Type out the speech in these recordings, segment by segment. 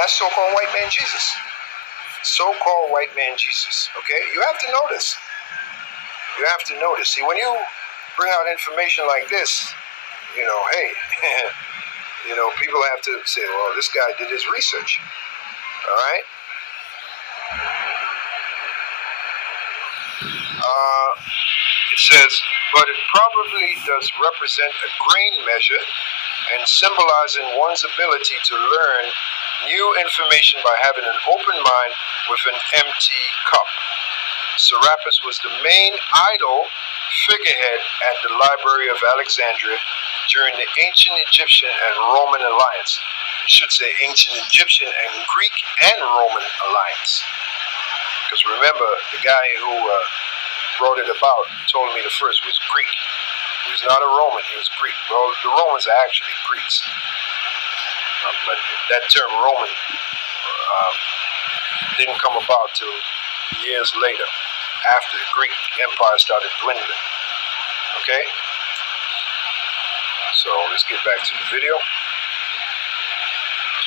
that's so-called white man Jesus. So-called white man Jesus. Okay? You have to notice. You have to notice. See, when you bring out information like this, hey, people have to say, well, this guy did his research. All right? It says, but it probably does represent a grain measure and symbolizing one's ability to learn new information by having an open mind with an empty cup. Serapis was the main idol figurehead at the Library of Alexandria during the ancient Egyptian and Roman alliance. I should say ancient Egyptian and Greek and Roman alliance. Because remember, the guy who brought it about, Ptolemy the First, was Greek. He was not a Roman, he was Greek. Well, the Romans are actually Greeks. But that term Roman didn't come about till years later, after the Greek Empire started dwindling. Okay? So let's get back to the video.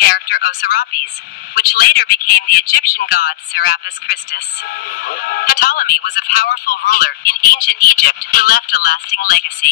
Character of Serapis, which later became the Egyptian god Serapis Chritsus. Ptolemy was a powerful ruler in ancient Egypt who left a lasting legacy.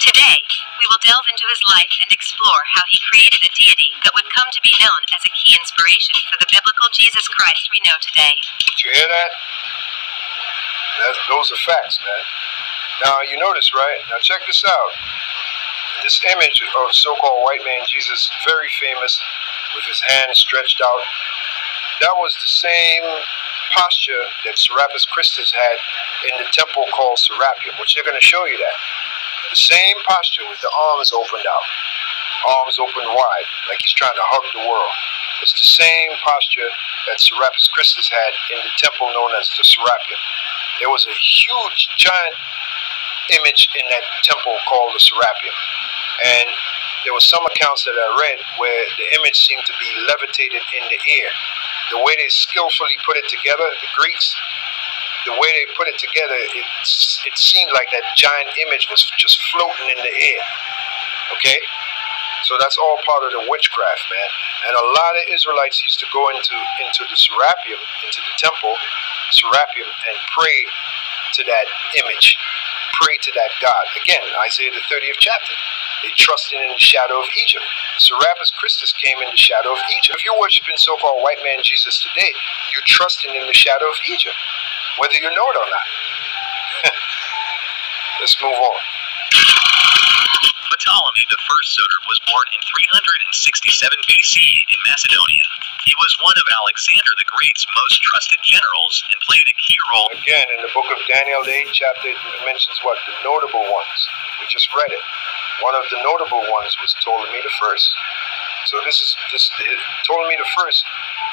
Today, we will delve into his life and explore how he created a deity that would come to be known as a key inspiration for the biblical Jesus Christ we know today. Did you hear that? Those are facts, man. Now, you notice, right? Now, check this out. This image of so-called white man Jesus, very famous, with his hands stretched out, that was the same posture that Serapis Chritsus had in the temple called Serapium, which they're going to show you that. The same posture with the arms opened out, arms open wide, like he's trying to hug the world. It's the same posture that Serapis Chritsus had in the temple known as the Serapium. There was a huge, giant image in that temple called the Serapium. And there were some accounts that I read where the image seemed to be levitated in the air. The way they skillfully put it together, the Greeks, the way they put it together, it seemed like that giant image was just floating in the air. Okay? So that's all part of the witchcraft, man. And a lot of Israelites used to go into the Serapium, into the temple, Serapium, and pray to that image, pray to that God. Again, Isaiah the 30th chapter. They trusted in the shadow of Egypt. Serapis Chritsus came in the shadow of Egypt. If you're worshiping so-called white man Jesus today, you're trusting in the shadow of Egypt, whether you know it or not. Let's move on. Ptolemy the First was born in 367 BC in Macedonia. He was one of Alexander the Great's most trusted generals and played a key role. Again, in the book of Daniel, the 8th chapter, it mentions what? The notable ones. We just read it. One of the notable ones was Ptolemy the First. So Ptolemy the First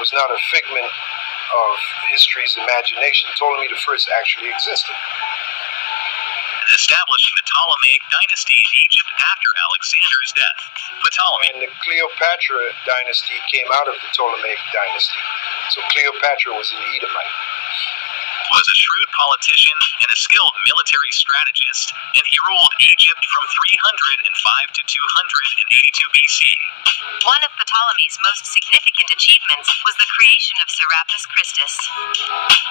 was not a figment of history's imagination. Ptolemy the First actually existed. Establishing the Ptolemaic dynasty in Egypt after Alexander's death. Ptolemy and the Cleopatra dynasty came out of the Ptolemaic dynasty. So Cleopatra was an Edomite. Was a shrewd politician and a skilled military strategist, and he ruled Egypt from 305 to 282 BC. One of Ptolemy's most significant achievements was the creation of Serapis Chritsus,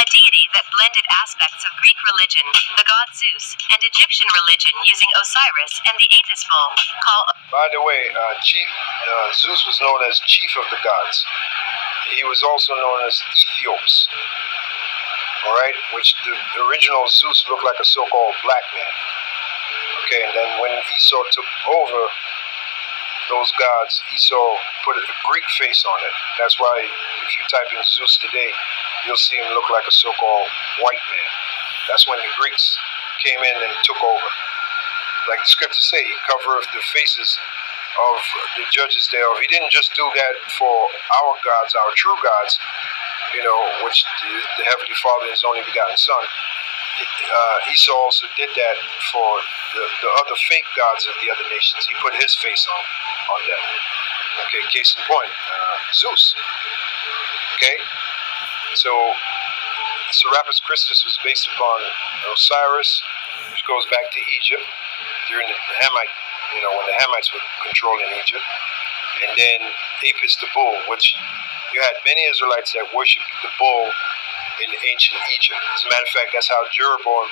a deity that blended aspects of Greek religion, the god Zeus, and Egyptian religion using Osiris and the Apis bull. By the way, Zeus was known as chief of the gods. He was also known as Ethiopes. All right, which the original Zeus looked like a so-called black man. Okay, and then when Esau took over those gods, Esau put a Greek face on it. That's why if you type in Zeus today, you'll see him look like a so-called white man. That's when the Greeks came in and took over. Like the scriptures say, he covered the faces of the judges thereof. He didn't just do that for our gods, our true gods, which the Heavenly Father, His only begotten Son. Esau also did that for the other fake gods of the other nations. He put his face on them. Okay, case in point, Zeus. Okay, so Serapis Chritsus was based upon Osiris, which goes back to Egypt during the Hamite, when the Hamites were controlling Egypt. and then Apis the bull, which you had many Israelites that worshipped the bull in ancient Egypt. As a matter of fact, that's how Jeroboam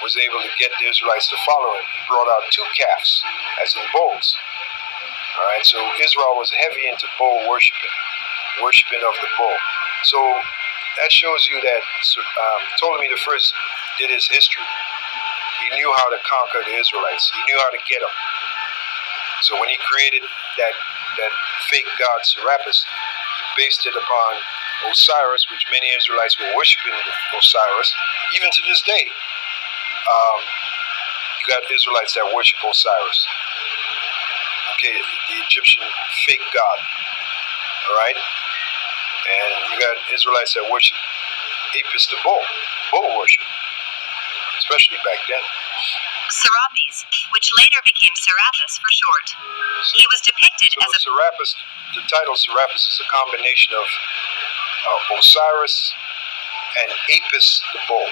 was able to get the Israelites to follow him. He brought out 2 calves, as in bulls. All right, so Israel was heavy into bull worshiping of the bull. So that shows you that Ptolemy the First did his history. He knew how to conquer the Israelites. He knew how to get them. So when he created that fake god Serapis, he based it upon Osiris, which many Israelites were worshiping Osiris. Even to this day, you got Israelites that worship Osiris. Okay, the Egyptian fake god. All right? And you got Israelites that worship Apis the bull worship, especially back then. Serapis, which later became Serapis for short. He was depicted as a Serapis. The title Serapis is a combination of Osiris and Apis the bull.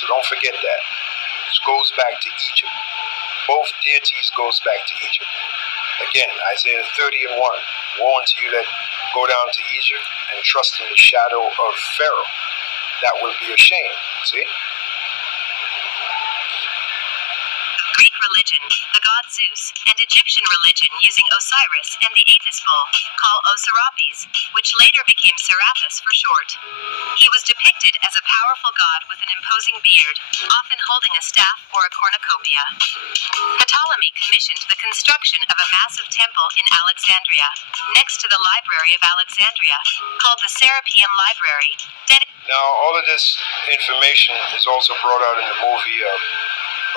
So don't forget that. It goes back to Egypt. Both deities goes back to Egypt. Again, Isaiah 30:1. Woe unto you that go down to Egypt and trust in the shadow of Pharaoh. That will be a shame. See? Greek religion, the god Zeus, and Egyptian religion using Osiris and the Apis bull, called Serapis, which later became Serapis for short. He was depicted as a powerful god with an imposing beard, often holding a staff or a cornucopia. Ptolemy commissioned the construction of a massive temple in Alexandria, next to the Library of Alexandria, called the Serapeum Library. Now, all of this information is also brought out in the movie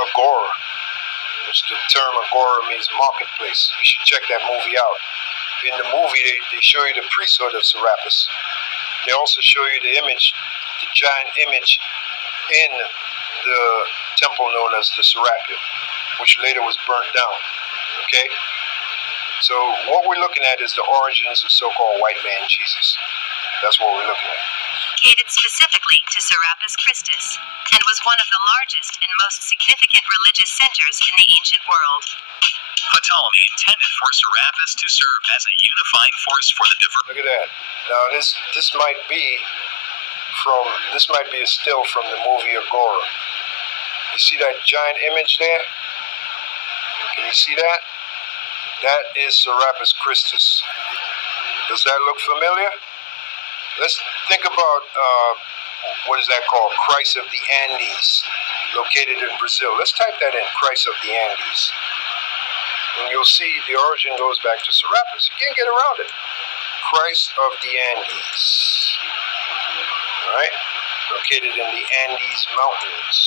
Agora, which the term Agora means marketplace. You should check that movie out. In the movie, they show you the priesthood of Serapis. They also show you the image, the giant image in the temple known as the Serapeum, which later was burnt down. Okay? So what we're looking at is the origins of so-called white man Jesus. That's what we're looking at. Dedicated specifically to Serapis Chritsus, and was one of the largest and most significant religious centers in the ancient world. Ptolemy intended for Serapis to serve as a unifying force for the diverse. Look at that. Now this might be a still from the movie Agora. You see that giant image there? Can you see that? That is Serapis Chritsus. Does that look familiar? Let's think about, what is that called? Christ of the Andes, located in Brazil. Let's type that in, Christ of the Andes. And you'll see the origin goes back to Serapis. You can't get around it. Christ of the Andes. All right? Located in the Andes Mountains.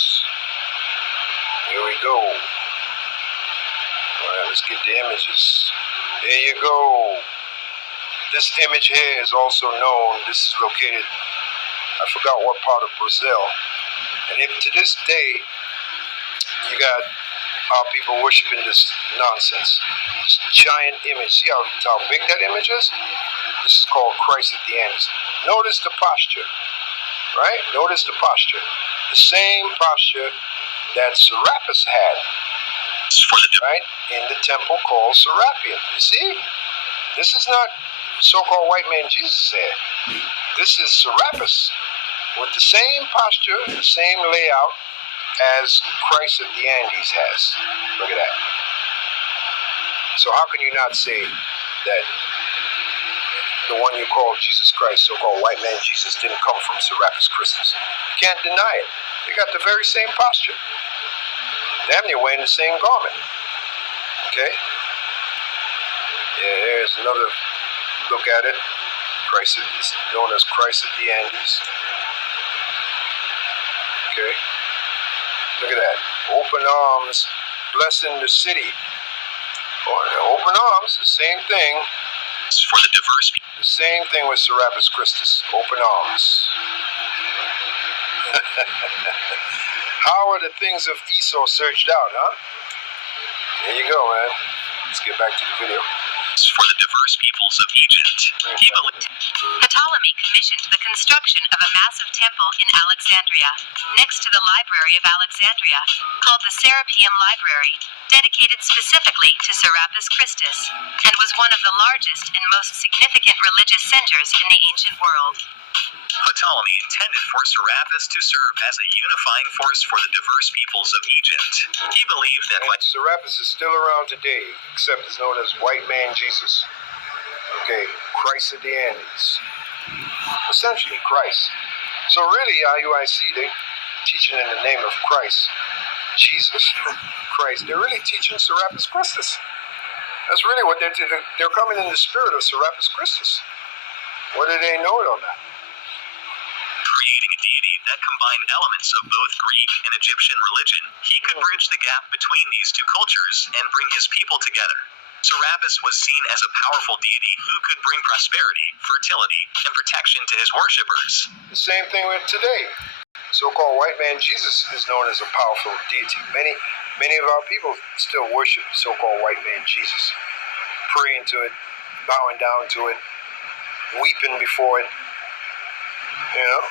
Here we go. All right, let's get the images. There you go. This image here is also known, this is located, I forgot what part of Brazil. And to this day, you got our people worshiping this nonsense. This giant image. See how big that image is? This is called Christ at the Andes. Notice the posture, right? Notice the posture. The same posture that Serapis had, right? In the temple called Serapeum. You see? This is not so-called white man Jesus said. This is Serapis with the same posture, the same layout as Christ of the Andes has. Look at that. So how can you not say that the one you call Jesus Christ, so-called white man Jesus, didn't come from Serapis Chritsus? You can't deny it. They got the very same posture. Damn near wearing the same garment. Okay? Yeah, here's another look at it. Christ is known as Christ of the Andes. Okay. Look at that. Open arms, blessing the city. Open arms, the same thing. For the diverse. The same thing with Serapis Chritsus. Open arms. How are the things of Esau searched out, huh? There you go, man. Let's get back to the video. for the diverse peoples of Egypt. He believed Ptolemy commissioned the construction of a massive temple in Alexandria, next to the Library of Alexandria, called the Serapeum Library, dedicated specifically to Serapis Chritsus, and was one of the largest and most significant religious centers in the ancient world. Ptolemy intended for Serapis to serve as a unifying force for the diverse peoples of Egypt. He believed that by Serapis is still around today, except it's known as White Man Jesus. Okay, Christ of the Andes. Essentially Christ. So really, IUIC, they're teaching in the name of Christ. Jesus. Christ. They're really teaching Serapis Chritsus. That's really what they're coming in the spirit of Serapis Chritsus. What do they know on that? creating a deity that combined elements of both Greek and Egyptian religion, he could bridge the gap between these two cultures and bring his people together. Serapis was seen as a powerful deity who could bring prosperity, fertility, and protection to his worshippers. The same thing with today. So-called White Man Jesus is known as a powerful deity. Many of our people still worship so-called White Man Jesus, praying to it, bowing down to it, weeping before it. You know?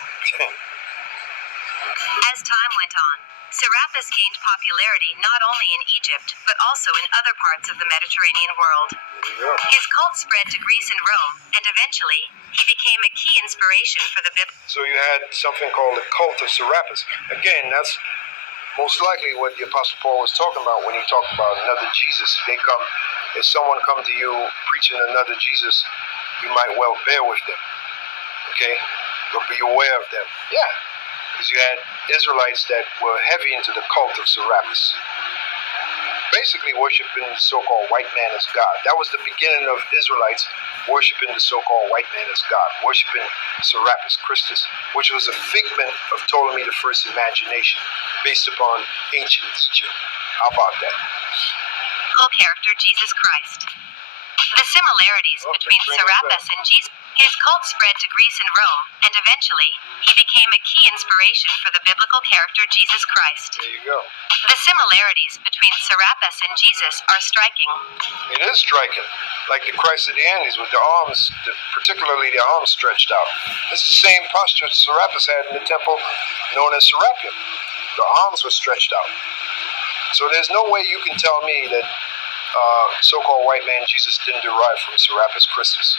As time went on, Serapis gained popularity not only in Egypt, but also in other parts of the Mediterranean world. His cult spread to Greece and Rome, and eventually, he became a key inspiration for the Bible. So you had something called the cult of Serapis. Again, that's most likely what the Apostle Paul was talking about when he talked about another Jesus. If someone come to you preaching another Jesus, you might well bear with them. Okay? But be aware of them. Yeah. Because you had Israelites that were heavy into the cult of Serapis, basically worshiping the so-called white man as God. That was the beginning of Israelites worshiping the so-called white man as God, worshiping Serapis Chritsus, which was a figment of Ptolemy I's imagination based upon ancient Egypt. How about that? Character Jesus Christ. The similarities between Serapis and Jesus. His cult spread to Greece and Rome, and eventually, he became a key inspiration for the biblical character Jesus Christ. There you go. The similarities between Serapis and Jesus are striking. It is striking, like the Christ of the Andes with the arms, particularly the arms stretched out. It's the same posture Serapis had in the temple known as Serapeum. The arms were stretched out. So there's no way you can tell me that so-called white man Jesus didn't derive from Serapis Chritsus.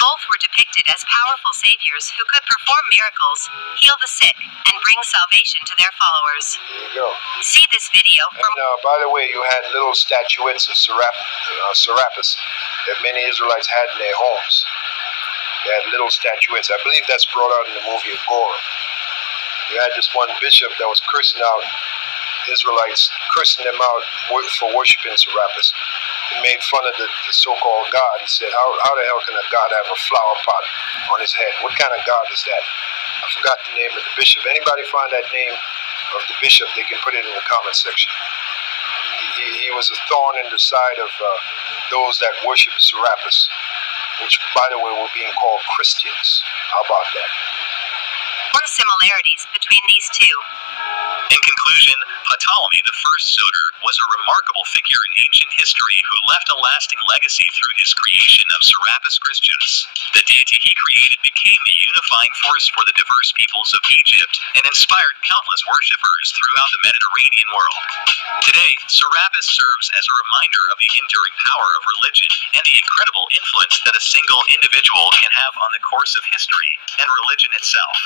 Both were depicted as powerful saviors who could perform miracles, heal the sick, and bring salvation to their followers. There you go. See this video for And by the way, you had little statuettes of Serapis that many Israelites had in their homes. They had little statuettes. I believe that's brought out in the movie of Gore. You had this one bishop that was cursing out Israelites, cursing them out for worshiping Serapis. He made fun of the so-called God. He said, how the hell can a God have a flower pot on his head? What kind of God is that? I forgot the name of the bishop. Anybody find that name of the bishop, they can put it in the comment section. He was a thorn in the side of those that worship Serapis, which, by the way, were being called Christians. How about that? What similarities between these two? In conclusion, Ptolemy I Soter was a remarkable figure in ancient history who left a lasting legacy through his creation of Serapis Chritsus. The deity he created became the unifying force for the diverse peoples of Egypt and inspired countless worshippers throughout the Mediterranean world. Today, Serapis serves as a reminder of the enduring power of religion and the incredible influence that a single individual can have on the course of history and religion itself.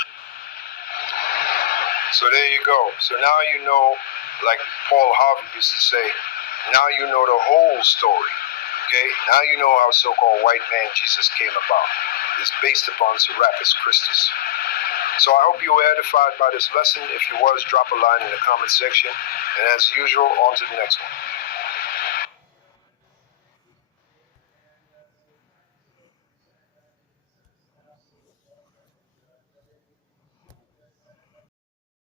So there you go. So now you know, like Paul Harvey used to say, now you know the whole story. Okay? Now you know how so-called white man Jesus came about. It's based upon Serapis Chritsus. So I hope you were edified by this lesson. If you was, drop a line in the comment section. And as usual, on to the next one.